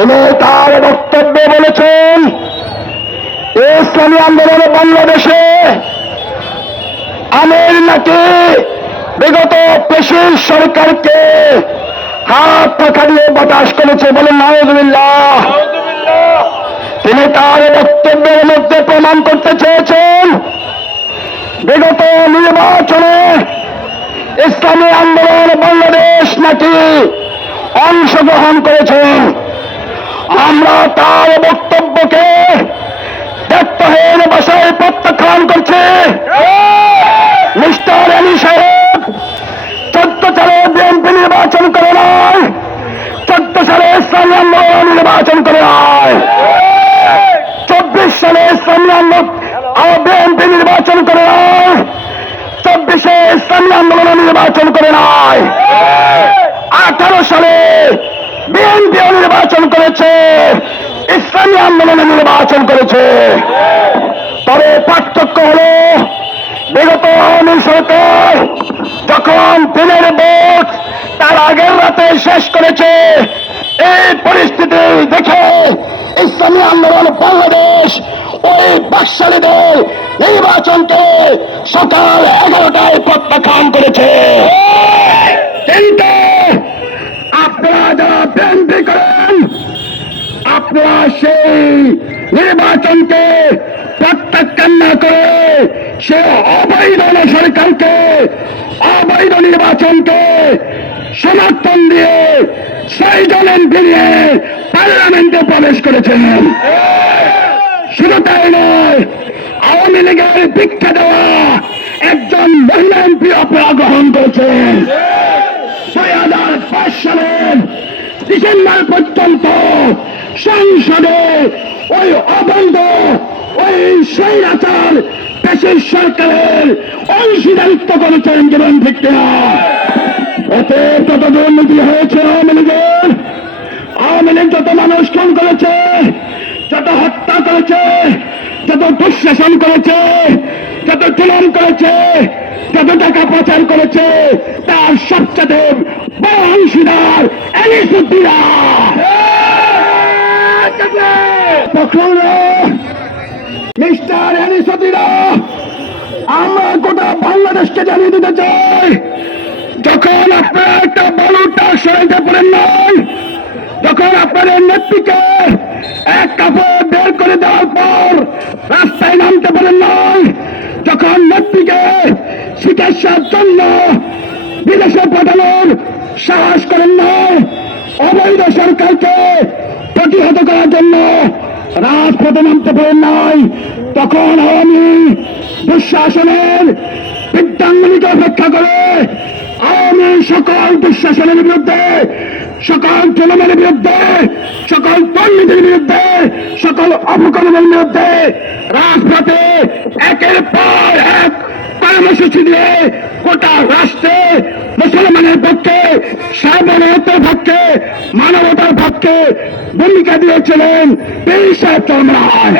তিনি তার বক্তব্যে বলেছেন ইসলামী আন্দোলন বাংলাদেশে আমের নাকি বিগত পেশির সরকারকে হাত পাখা দিয়ে বাতাস করেছে বলে নাউজুবিল্লাহ। তিনি তার বক্তব্যের মধ্যে প্রমাণ করতে চেয়েছেন, বিগত নির্বাচনে ইসলামী আন্দোলন বাংলাদেশ নাকি অংশগ্রহণ করেছেন আমরা তার বক্তব্যকে দায়িত্বহীন ভাষায় প্রত্যাখ্যান করছি। মিস্টার আলী সাহেব, চোদ্দ সালে বিএনপি নির্বাচন করে নয় চোদ্দ সালে ইসলামী আন্দোলন নির্বাচন করে নয় চব্বিশ সালে ইসলামী আন্দোলন বিএনপি নির্বাচন করে নয় চব্বিশে ইসলামী আন্দোলন নির্বাচন করে নয় আঠারো সালে বিএনপিও নির্বাচন করেছে। ইসলামী আন্দোলনে নির্বাচন করেছে। তবে পার্থক্য হল, বিগত আওয়ামী সরকার যখন দিনের ভোট তার আগের রাতে শেষ করেছে, এই পরিস্থিতি দেখে ইসলামী আন্দোলন বাংলাদেশ ওই বাকশালীদের নির্বাচনকে সকাল এগারোটায় আপনারা নির্বাচনকে প্রত্যাখ্যান করে সে অবৈধ সরকারকে, অবৈধ নির্বাচনকে সমর্থন দিয়ে সেই জন এমপি নিয়ে পার্লামেন্টে প্রবেশ করেছেন। শুধু তাই নয়, আওয়ামী লীগের ভিক্ষা দেওয়া একজন মহিলা এমপি আপনারা গ্রহণ করেছেন। দুই হাজার পাঁচ সালের ডিসেম্বর পর্যন্ত সংসদে ওই অবৈধ, ওই স্বৈরাচার দেশের সরকারের অংশীদারিত্ব করেছেন জীবন না ওতে কত দুর্নীতি হয়েছে আওয়ামী লীগের, আওয়ামী লীগ যত মানুষ খুন করেছে, যত হত্যা করেছে, যত দুঃশাসন করেছে, যত জুলুম করেছে, যত টাকা পাচার করেছে, তার সবচেয়ে বড় অংশীদার এলিসুদ্দিরা মিস্টার এলিসুদ্দিরা আমরা গোটা বাংলাদেশকে জানিয়ে দিতে চাই, যখন আপনারা একটা বলুটা সরাইতে পারেন নয় যখন আপনাদের নেত্রীকে এক কাপড় বের করে দেওয়ার পর রাস্তায় নামতে পারেন নয় যখন নেত্রীকে চিকিৎসার জন্য বিদেশে পাঠানোর সাহস করেন নয় অবৈধ সরকারকে প্রতিহত করার জন্য রাজপথে নামতে পারেন নাই। তখন আওয়ামী দুঃশাসনের বিদ্যাঙ্গনীকে অপেক্ষা করে আওয়ামী সকল দুঃশাসনের বিরুদ্ধে, সকল তৃণমূলের বিরুদ্ধে, সকল দুর্নীতির বিরুদ্ধে, সকল অপকর্মের বিরুদ্ধে রাজপথে একের পর এক কর্মসূচি দিয়ে গোটা রাষ্ট্রে মুসলমানের পক্ষে, সার্বভৌমত্বের পক্ষে, মানবতার পক্ষে ভূমিকা দিয়েছিলেন পেশা চমড়ায়